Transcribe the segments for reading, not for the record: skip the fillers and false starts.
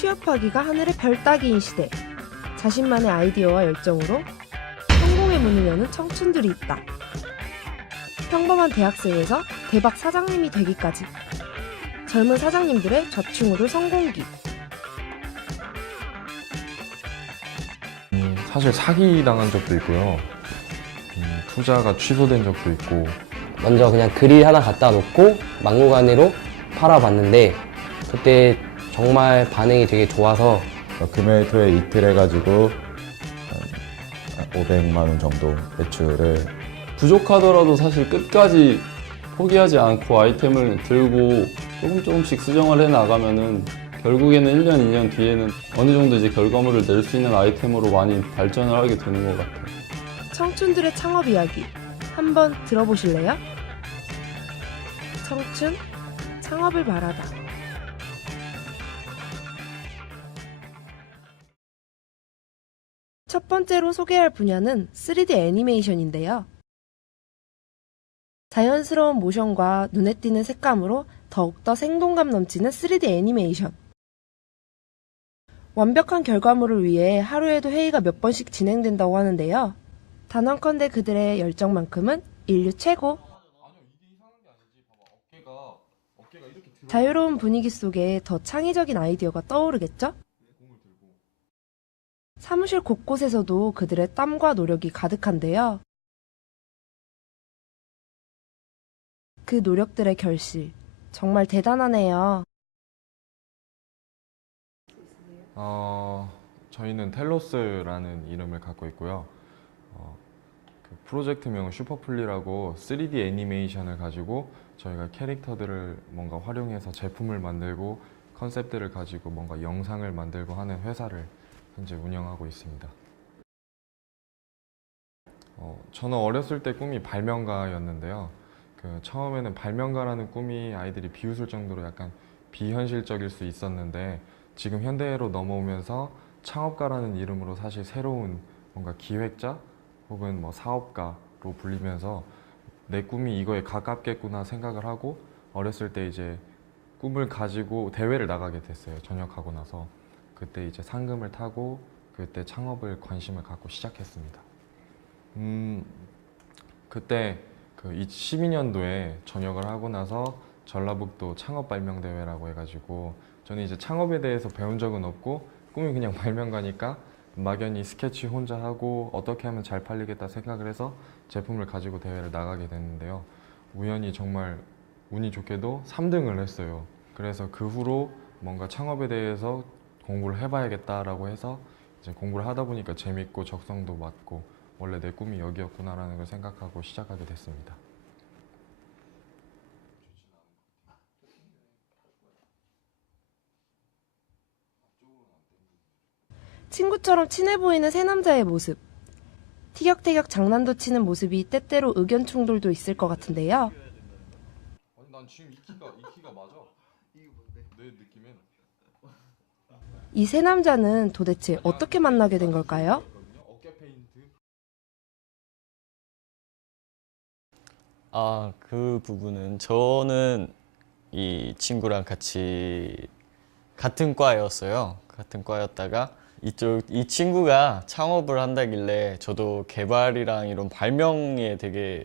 취업하기가 하늘의 별 따기인 시대. 자신만의 아이디어와 열정으로 성공의 문을 여는 청춘들이 있다. 평범한 대학생에서 대박 사장님이 되기까지. 젊은 사장님들의 저충우돌 성공기. 사실 사기당한 적도 있고요. 투자가 취소된 적도 있고. 먼저 그냥 그릴 하나 갖다 놓고 막무가내로 팔아봤는데 그때 정말 반응이 되게 좋아서 금요일 이틀 해가지고 500만 원 정도 매출을. 부족하더라도 사실 끝까지 포기하지 않고 아이템을 들고 조금씩 수정을 해 나가면은 결국에는 1년, 2년 뒤에는 어느 정도 이제 결과물을 낼 수 있는 아이템으로 많이 발전을 하게 되는 것 같아요. 청춘들의 창업 이야기 한번 들어보실래요? 청춘, 창업을 바라다. 첫 번째로 소개할 분야는 3D 애니메이션인데요. 자연스러운 모션과 눈에 띄는 색감으로 더욱더 생동감 넘치는 3D 애니메이션. 완벽한 결과물을 위해 하루에도 회의가 몇 번씩 진행된다고 하는데요. 단언컨대 그들의 열정만큼은 인류 최고. 자유로운 분위기 속에 더 창의적인 아이디어가 떠오르겠죠? 사무실 곳곳에서도 그들의 땀과 노력이 가득한데요. 그 노력들의 결실, 정말 대단하네요. 저희는 텔로스라는 이름을 갖고 있고요. 그 프로젝트명은 슈퍼플리라고 3D 애니메이션을 가지고 저희가 캐릭터들을 뭔가 활용해서 제품을 만들고 컨셉들을 가지고 뭔가 영상을 만들고 하는 회사를 현재 운영하고 있습니다. 저는 어렸을 때 꿈이 발명가였는데요. 처음에는 발명가라는 꿈이 아이들이 비웃을 정도로 약간 비현실적일 수 있었는데 지금 현대로 넘어오면서 창업가라는 이름으로 사실 새로운 뭔가 기획자 혹은 뭐 사업가로 불리면서 내 꿈이 이거에 가깝겠구나 생각을 하고 어렸을 때 이제 꿈을 가지고 대회를 나가게 됐어요. 전역하고 나서. 그때 이제 상금을 타고 그때 창업을 관심을 갖고 시작했습니다. 그때 그 2012년도에 전역을 하고 나서 전라북도 창업발명대회라고 해가지고 저는 이제 창업에 대해서 배운 적은 없고 꿈이 그냥 발명가니까 막연히 스케치 혼자 하고 어떻게 하면 잘 팔리겠다 생각을 해서 제품을 가지고 대회를 나가게 됐는데요. 우연히 정말 운이 좋게도 3등을 했어요. 그래서 그 후로 뭔가 창업에 대해서 공부를 해봐야겠다라고 해서 이제 공부를 하다 보니까 재밌고 적성도 맞고 원래 내 꿈이 여기였구나라는 걸 생각하고 시작하게 됐습니다. 친구처럼 친해 보이는 세 남자의 모습. 티격태격 장난도 치는 모습이 때때로 의견 충돌도 있을 것 같은데요. 아니 난 지금 이 키가 맞아. 내 느낌엔. 이 세 남자는 도대체 어떻게 만나게 된 걸까요? 어깨 페인트. 그 부분은 저는 이 친구랑 같이 같은 과였어요. 같은 과였다가 이 친구가 창업을 한다길래 저도 개발이랑 이런 발명에 되게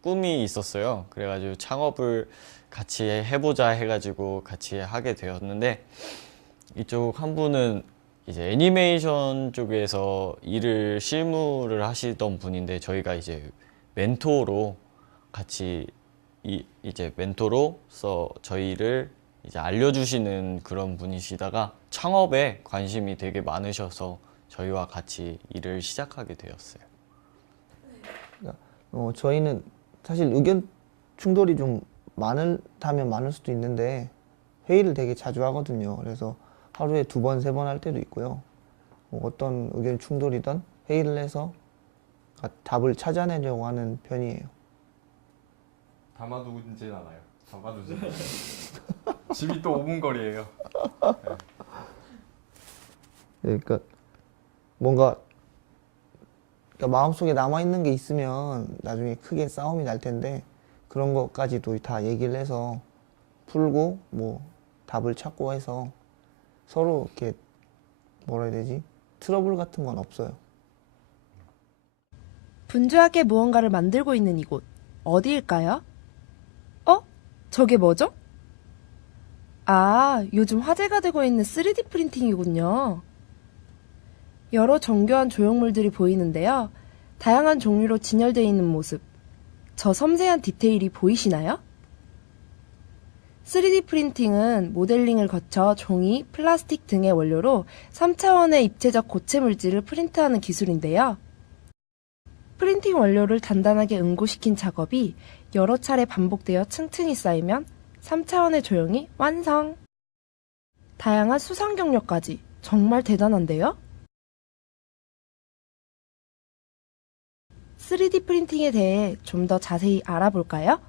꿈이 있었어요. 그래가지고 창업을 같이 해보자 해가지고 같이 하게 되었는데 이쪽 한 분은 이제 애니메이션 쪽에서 실무를 하시던 분인데 저희가 이제 멘토로 같이 이제 멘토로서 저희를 이제 알려주시는 그런 분이시다가 창업에 관심이 되게 많으셔서 저희와 같이 일을 시작하게 되었어요. 저희는 사실 의견 충돌이 좀 많다면 많을 수도 있는데 회의를 되게 자주 하거든요. 그래서 하루에 2번, 3번 할 때도 있고요. 어떤 의견 충돌이든 회의를 해서 답을 찾아내려고 하는 편이에요. 담아두진 않아요. 담아두진 않아요. 집이 또 5분 거리예요. 그러니까 뭔가 마음속에 남아있는 게 있으면 나중에 크게 싸움이 날 텐데 그런 것까지도 다 얘기를 해서 풀고 뭐 답을 찾고 해서 서로 이렇게 뭐라 해야 되지? 트러블 같은 건 없어요. 분주하게 무언가를 만들고 있는 이곳, 어디일까요? 어? 저게 뭐죠? 아, 요즘 화제가 되고 있는 3D 프린팅이군요. 여러 정교한 조형물들이 보이는데요. 다양한 종류로 진열되어 있는 모습. 저 섬세한 디테일이 보이시나요? 3D 프린팅은 모델링을 거쳐 종이, 플라스틱 등의 원료로 3차원의 입체적 고체 물질을 프린트하는 기술인데요. 프린팅 원료를 단단하게 응고시킨 작업이 여러 차례 반복되어 층층이 쌓이면 3차원의 조형이 완성! 다양한 수상 경력까지 정말 대단한데요? 3D 프린팅에 대해 좀 더 자세히 알아볼까요?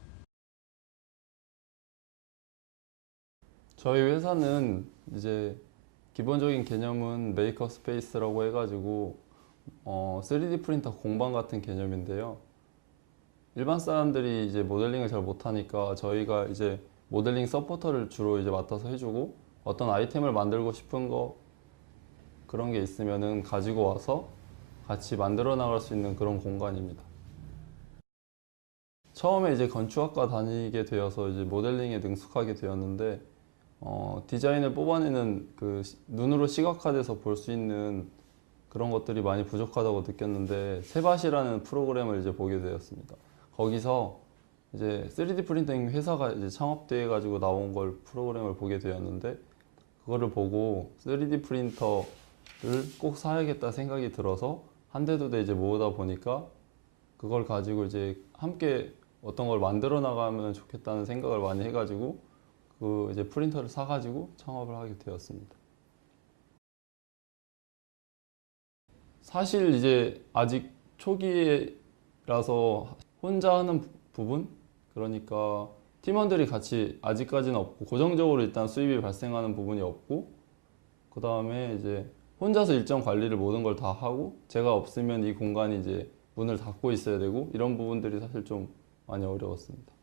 저희 회사는 이제 기본적인 개념은 메이커 스페이스라고 해가지고 3D 프린터 공방 같은 개념인데요. 일반 사람들이 이제 모델링을 잘 못하니까 저희가 이제 모델링 서포터를 주로 이제 맡아서 해주고, 어떤 아이템을 만들고 싶은 거 그런 게 있으면은 가지고 와서 같이 만들어 나갈 수 있는 그런 공간입니다. 처음에 이제 건축학과 다니게 되어서 이제 모델링에 능숙하게 되었는데, 디자인을 뽑아내는 그 눈으로 시각화돼서 볼 수 있는 그런 것들이 많이 부족하다고 느꼈는데, 세밭이라는 프로그램을 이제 보게 되었습니다. 거기서 이제 3D 프린팅 회사가 이제 창업돼 가지고 나온 걸 프로그램을 보게 되었는데, 그거를 보고 3D 프린터를 꼭 사야겠다 생각이 들어서 한 대 두 대 이제 모으다 보니까 그걸 가지고 이제 함께 어떤 걸 만들어 나가면 좋겠다는 생각을 많이 해가지고 그 이제 프린터를 사가지고 창업을 하게 되었습니다. 사실 이제 아직 초기라서 혼자 하는 부분, 그러니까 팀원들이 같이 아직까지는 없고, 고정적으로 일단 수입이 발생하는 부분이 없고, 그 다음에 이제 혼자서 일정 관리를 모든 걸 다 하고, 제가 없으면 이 공간이 이제 문을 닫고 있어야 되고, 이런 부분들이 사실 좀 많이 어려웠습니다.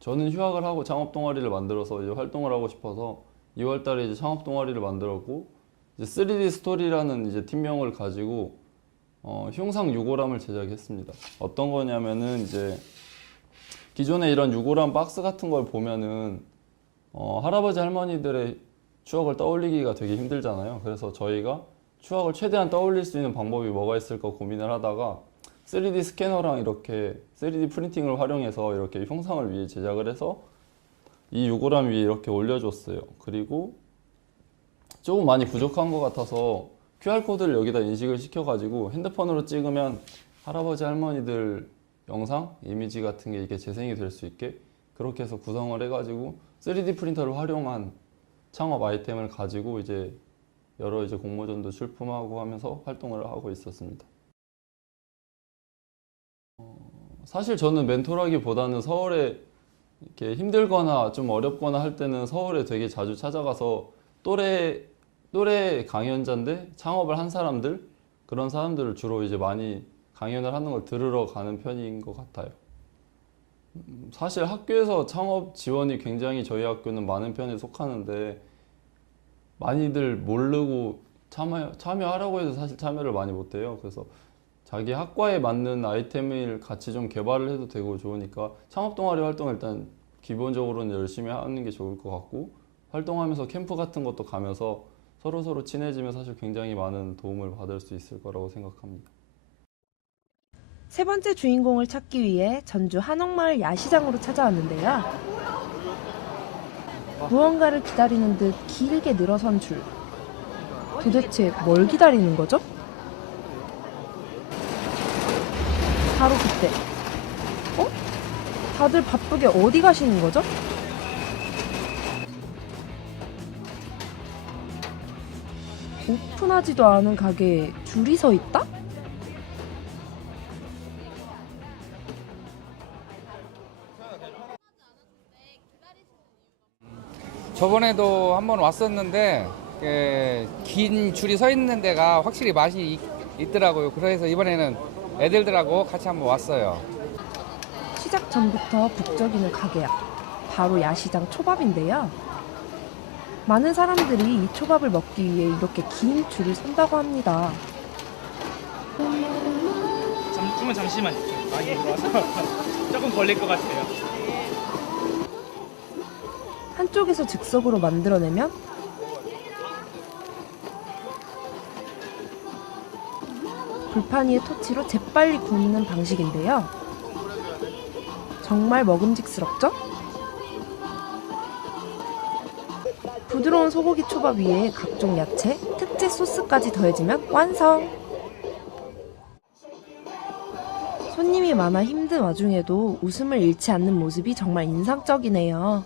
저는 휴학을 하고 창업 동아리를 만들어서 이제 활동을 하고 싶어서 2월 달에 이제 창업 동아리를 만들었고, 이제 3D 스토리라는 이제 팀명을 가지고 흉상 유골함을 제작했습니다. 어떤 거냐면은 이제 기존에 이런 유골함 박스 같은 걸 보면은 할아버지 할머니들의 추억을 떠올리기가 되게 힘들잖아요. 그래서 저희가 추억을 최대한 떠올릴 수 있는 방법이 뭐가 있을까 고민을 하다가 3D 스캐너랑 이렇게 3D 프린팅을 활용해서 이렇게 흉상을 위해 제작을 해서 이 유골함 위에 이렇게 올려줬어요. 그리고 조금 많이 부족한 것 같아서 QR코드를 여기다 인식을 시켜가지고 핸드폰으로 찍으면 할아버지 할머니들 영상, 이미지 같은 게 이렇게 재생이 될 수 있게 그렇게 해서 구성을 해가지고 3D 프린터를 활용한 창업 아이템을 가지고 이제 여러 이제 공모전도 출품하고 하면서 활동을 하고 있었습니다. 사실 저는 멘토라기보다는 서울에 이렇게 힘들거나 좀 어렵거나 할 때는 서울에 되게 자주 찾아가서 또래 강연자인데 창업을 한 사람들, 그런 사람들을 주로 이제 많이 강연을 하는 걸 들으러 가는 편인 것 같아요. 사실 학교에서 창업 지원이 굉장히 저희 학교는 많은 편에 속하는데, 많이들 모르고 참여하라고 해도 사실 참여를 많이 못해요. 그래서 자기 학과에 맞는 아이템을 같이 좀 개발을 해도 되고 좋으니까 창업 동아리 활동을 일단 기본적으로는 열심히 하는 게 좋을 것 같고, 활동하면서 캠프 같은 것도 가면서 서로 친해지면 사실 굉장히 많은 도움을 받을 수 있을 거라고 생각합니다. 세 번째 주인공을 찾기 위해 전주 한옥마을 야시장으로 찾아왔는데요. 무언가를 기다리는 듯 길게 늘어선 줄. 도대체 뭘 기다리는 거죠? 바로 그때. 다들 바쁘게 어디 가시는 거죠? 오픈하지도 않은 가게에 줄이 서 있다? 저번에도 한번 왔었는데 긴 줄이 서 있는 데가 확실히 맛이 있더라고요. 그래서 이번에는 애들들하고 같이 한번 왔어요. 시작 전부터 북적이는 가게야. 바로 야시장 초밥인데요. 많은 사람들이 이 초밥을 먹기 위해 이렇게 긴 줄을 선다고 합니다. 주문 잠시만요. 많이 들어와서 조금 걸릴 것 같아요. 한쪽에서 즉석으로 만들어내면 불판 위에 토치로 재빨리 굽는 방식인데요. 정말 먹음직스럽죠? 부드러운 소고기 초밥 위에 각종 야채, 특제 소스까지 더해지면 완성! 손님이 많아 힘든 와중에도 웃음을 잃지 않는 모습이 정말 인상적이네요.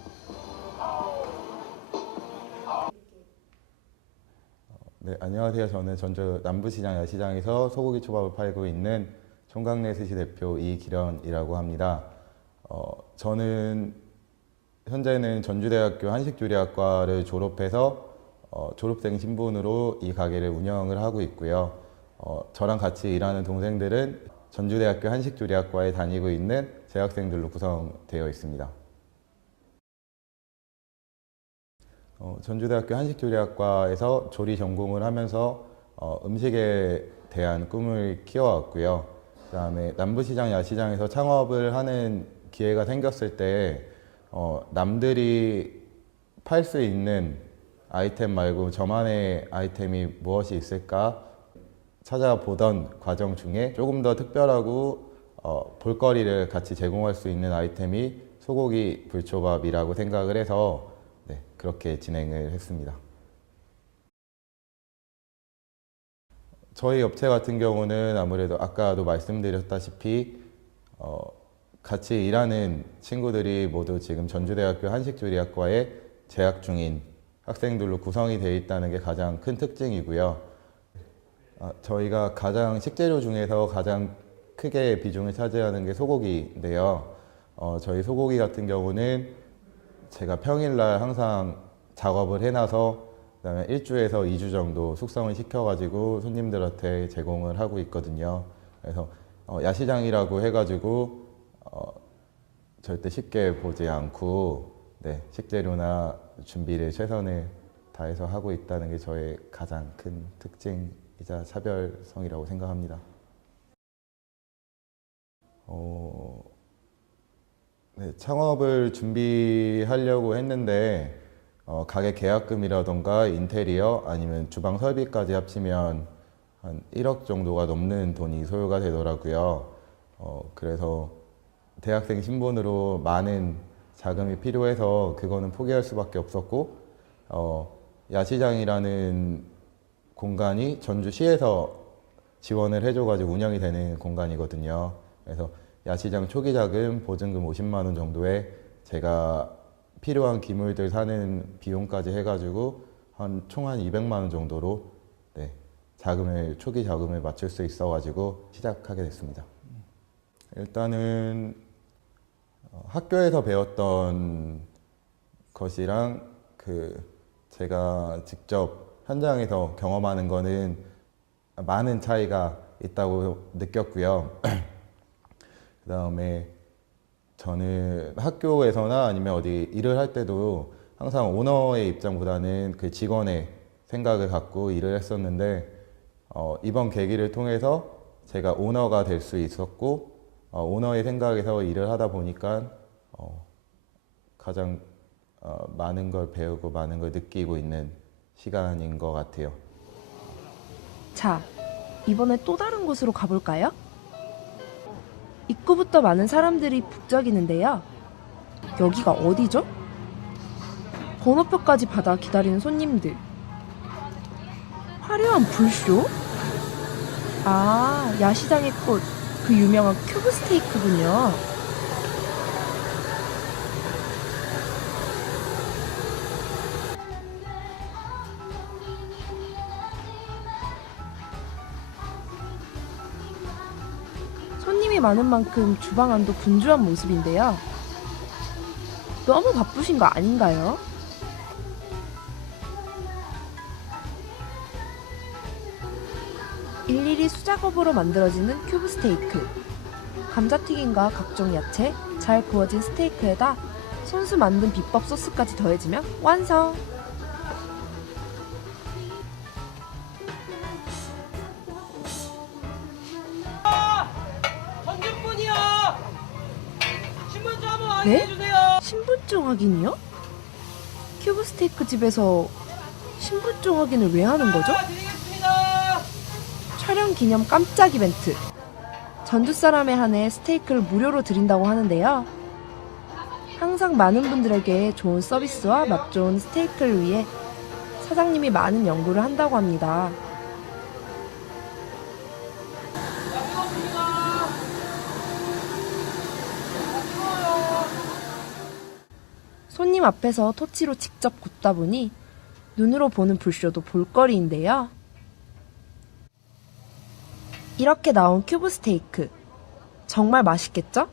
네, 안녕하세요. 저는 전주 남부시장 야시장에서 소고기 초밥을 팔고 있는 총각내 스시 대표 이기련이라고 합니다. 저는 현재는 전주대학교 한식조리학과를 졸업해서 졸업생 신분으로 이 가게를 운영을 하고 있고요. 저랑 같이 일하는 동생들은 전주대학교 한식조리학과에 다니고 있는 재학생들로 구성되어 있습니다. 전주대학교 한식조리학과에서 조리 전공을 하면서 음식에 대한 꿈을 키워왔고요. 그다음에 남부시장 야시장에서 창업을 하는 기회가 생겼을 때 남들이 팔 수 있는 아이템 말고 저만의 아이템이 무엇이 있을까 찾아보던 과정 중에 조금 더 특별하고 볼거리를 같이 제공할 수 있는 아이템이 소고기 불초밥이라고 생각을 해서 그렇게 진행을 했습니다. 저희 업체 같은 경우는 아무래도 아까도 말씀드렸다시피 같이 일하는 친구들이 모두 지금 전주대학교 한식조리학과에 재학 중인 학생들로 구성이 되어 있다는 게 가장 큰 특징이고요. 저희가 가장 식재료 중에서 가장 크게 비중을 차지하는 게 소고기인데요. 저희 소고기 같은 경우는 제가 평일날 항상 작업을 해놔서 그다음에 1주에서 2주 정도 숙성을 시켜가지고 손님들한테 제공을 하고 있거든요. 그래서 야시장이라고 해가지고 절대 쉽게 보지 않고 식재료나 준비를 최선을 다해서 하고 있다는 게 저의 가장 큰 특징이자 차별성이라고 생각합니다. 창업을 준비하려고 했는데 가게 계약금이라던가 인테리어 아니면 주방 설비까지 합치면 한 1억 정도가 넘는 돈이 소요가 되더라고요. 그래서 대학생 신분으로 많은 자금이 필요해서 그거는 포기할 수밖에 없었고 야시장이라는 공간이 전주시에서 지원을 해줘가지고 운영이 되는 공간이거든요. 그래서 야시장 초기 자금 보증금 50만 원 정도에 제가 필요한 기물들 사는 비용까지 해가지고 총 한 200만 원 정도로 초기 자금을 맞출 수 있어가지고 시작하게 됐습니다. 일단은 학교에서 배웠던 것이랑 제가 직접 현장에서 경험하는 거는 많은 차이가 있다고 느꼈고요. 그 다음에 저는 학교에서나 아니면 어디 일을 할 때도 항상 오너의 입장보다는 그 직원의 생각을 갖고 일을 했었는데 이번 계기를 통해서 제가 오너가 될 수 있었고 오너의 생각에서 일을 하다 보니까 가장 많은 걸 배우고 많은 걸 느끼고 있는 시간인 것 같아요. 자, 이번에 또 다른 곳으로 가볼까요? 입구부터 많은 사람들이 북적이는데요. 여기가 어디죠? 번호표까지 받아 기다리는 손님들. 화려한 불쇼? 아, 야시장의 꽃, 그 유명한 큐브 스테이크군요. 손님이 많은 만큼 주방 안도 분주한 모습인데요. 너무 바쁘신 거 아닌가요? 일일이 수작업으로 만들어지는 큐브 스테이크. 감자튀김과 각종 야채, 잘 구워진 스테이크에다 손수 만든 비법 소스까지 더해지면 완성! 네? 신분증 확인이요? 큐브 스테이크 집에서 신분증 확인을 왜 하는 거죠? 촬영 기념 깜짝 이벤트. 전주 사람에 한해 스테이크를 무료로 드린다고 하는데요. 항상 많은 분들에게 좋은 서비스와 맛 좋은 스테이크를 위해 사장님이 많은 연구를 한다고 합니다. 손님 앞에서 토치로 직접 굽다 보니 눈으로 보는 불쇼도 볼거리인데요. 이렇게 나온 큐브 스테이크. 정말 맛있겠죠?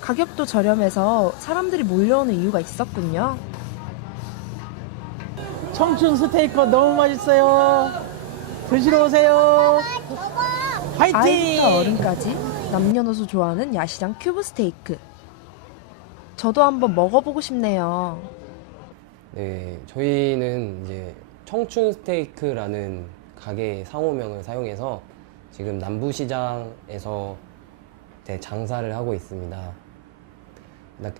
가격도 저렴해서 사람들이 몰려오는 이유가 있었군요. 청춘 스테이크 너무 맛있어요. 드시러 오세요. 화이팅! 아이부터 어른까지 남녀노소 좋아하는 야시장 큐브 스테이크. 저도 한번 먹어보고 싶네요. 네, 저희는 이제 청춘 스테이크라는 가게 상호명을 사용해서 지금 남부시장에서 장사를 하고 있습니다.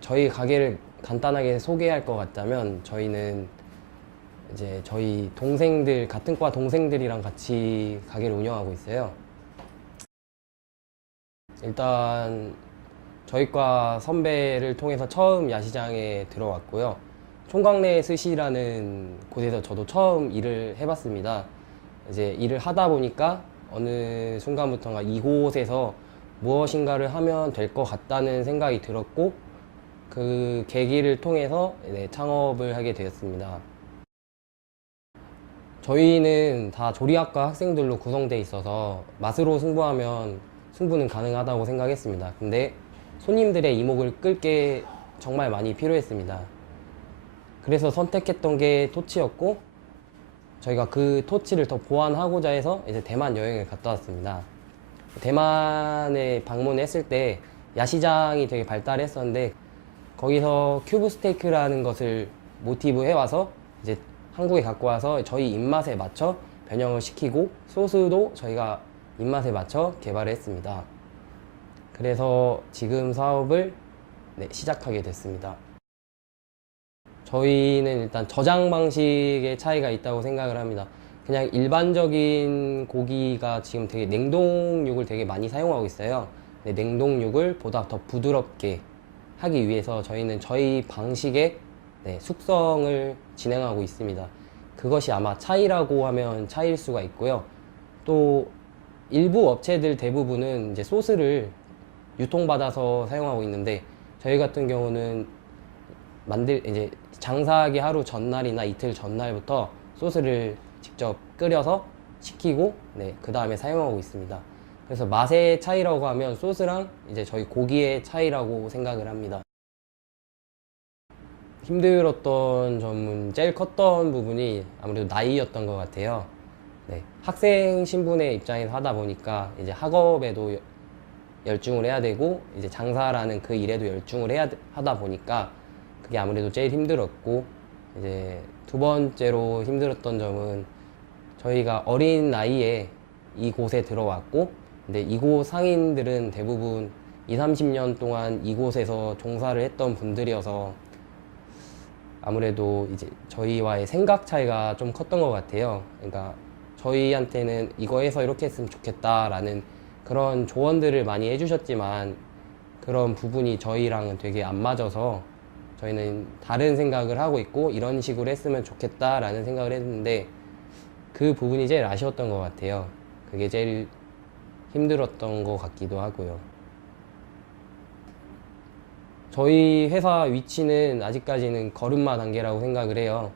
저희 가게를 간단하게 소개할 것 같다면 저희는 이제 저희 동생들, 같은 과 동생들이랑 같이 가게를 운영하고 있어요. 일단 저희 과 선배를 통해서 처음 야시장에 들어왔고요. 총각내 스시라는 곳에서 저도 처음 일을 해봤습니다. 이제 일을 하다 보니까 어느 순간부터가 이곳에서 무엇인가를 하면 될 것 같다는 생각이 들었고 그 계기를 통해서 창업을 하게 되었습니다. 저희는 다 조리학과 학생들로 구성되어 있어서 맛으로 승부하면 승부는 가능하다고 생각했습니다. 근데 손님들의 이목을 끌 게 정말 많이 필요했습니다. 그래서 선택했던 게 토치였고 저희가 그 토치를 더 보완하고자 해서 이제 대만 여행을 갔다 왔습니다. 대만에 방문했을 때 야시장이 되게 발달했었는데 거기서 큐브 스테이크라는 것을 모티브 해와서 이제 한국에 갖고 와서 저희 입맛에 맞춰 변형을 시키고 소스도 저희가 입맛에 맞춰 개발을 했습니다. 그래서 지금 사업을 시작하게 됐습니다. 저희는 일단 저장 방식의 차이가 있다고 생각을 합니다. 그냥 일반적인 고기가 지금 되게 냉동육을 되게 많이 사용하고 있어요. 냉동육을 보다 더 부드럽게 하기 위해서 저희는 저희 방식의 숙성을 진행하고 있습니다. 그것이 아마 차이라고 하면 차이일 수가 있고요. 또 일부 업체들 대부분은 이제 소스를 유통받아서 사용하고 있는데 저희 같은 경우는 이제 장사하기 하루 전날이나 이틀 전날부터 소스를 직접 끓여서 식히고 그 다음에 사용하고 있습니다. 그래서 맛의 차이라고 하면 소스랑 이제 저희 고기의 차이라고 생각을 합니다. 힘들었던 점은 제일 컸던 부분이 아무래도 나이였던 것 같아요. 학생 신분의 입장에서 하다 보니까 이제 학업에도 열중을 해야 되고 이제 장사라는 그 일에도 열중을 하다 보니까 그게 아무래도 제일 힘들었고 이제 두 번째로 힘들었던 점은 저희가 어린 나이에 이곳에 들어왔고 근데 이곳 상인들은 대부분 20-30년 동안 이곳에서 종사를 했던 분들이어서 아무래도 이제 저희와의 생각 차이가 좀 컸던 것 같아요. 그러니까 저희한테는 이거 해서 이렇게 했으면 좋겠다라는 그런 조언들을 많이 해주셨지만 그런 부분이 저희랑은 되게 안 맞아서 저희는 다른 생각을 하고 있고 이런 식으로 했으면 좋겠다라는 생각을 했는데 그 부분이 제일 아쉬웠던 것 같아요. 그게 제일 힘들었던 것 같기도 하고요. 저희 회사 위치는 아직까지는 걸음마 단계라고 생각을 해요.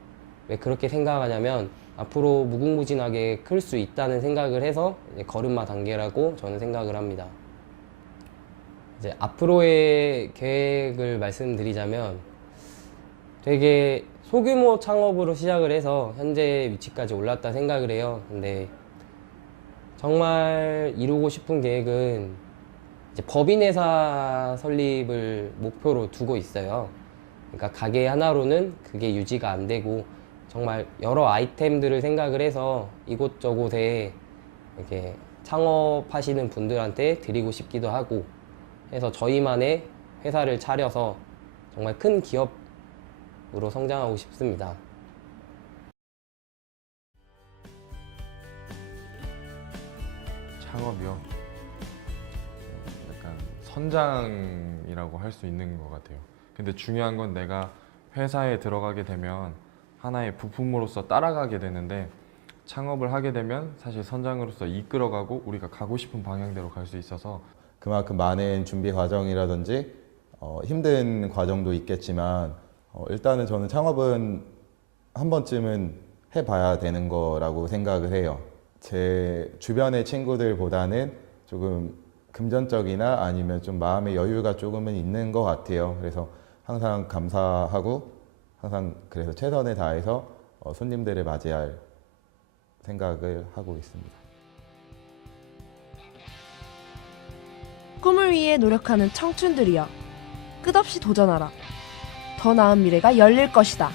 왜 그렇게 생각하냐면 앞으로 무궁무진하게 클 수 있다는 생각을 해서 걸음마 단계라고 저는 생각을 합니다. 이제 앞으로의 계획을 말씀드리자면 되게 소규모 창업으로 시작을 해서 현재 위치까지 올랐다 생각을 해요. 근데 정말 이루고 싶은 계획은 이제 법인회사 설립을 목표로 두고 있어요. 그러니까 가게 하나로는 그게 유지가 안 되고 정말 여러 아이템들을 생각을 해서 이곳저곳에 이렇게 창업하시는 분들한테 드리고 싶기도 하고 해서 저희만의 회사를 차려서 정말 큰 기업으로 성장하고 싶습니다. 창업이요. 약간 선장이라고 할 수 있는 것 같아요. 근데 중요한 건 내가 회사에 들어가게 되면 하나의 부품으로서 따라가게 되는데 창업을 하게 되면 사실 선장으로서 이끌어가고 우리가 가고 싶은 방향대로 갈 수 있어서 그만큼 많은 준비 과정이라든지 힘든 과정도 있겠지만 일단은 저는 창업은 한 번쯤은 해봐야 되는 거라고 생각을 해요. 제 주변의 친구들보다는 조금 금전적이나 아니면 좀 마음의 여유가 조금은 있는 것 같아요. 그래서 항상 감사하고 항상 그래서 최선을 다해서 손님들을 맞이할 생각을 하고 있습니다. 꿈을 위해 노력하는 청춘들이여, 끝없이 도전하라. 더 나은 미래가 열릴 것이다.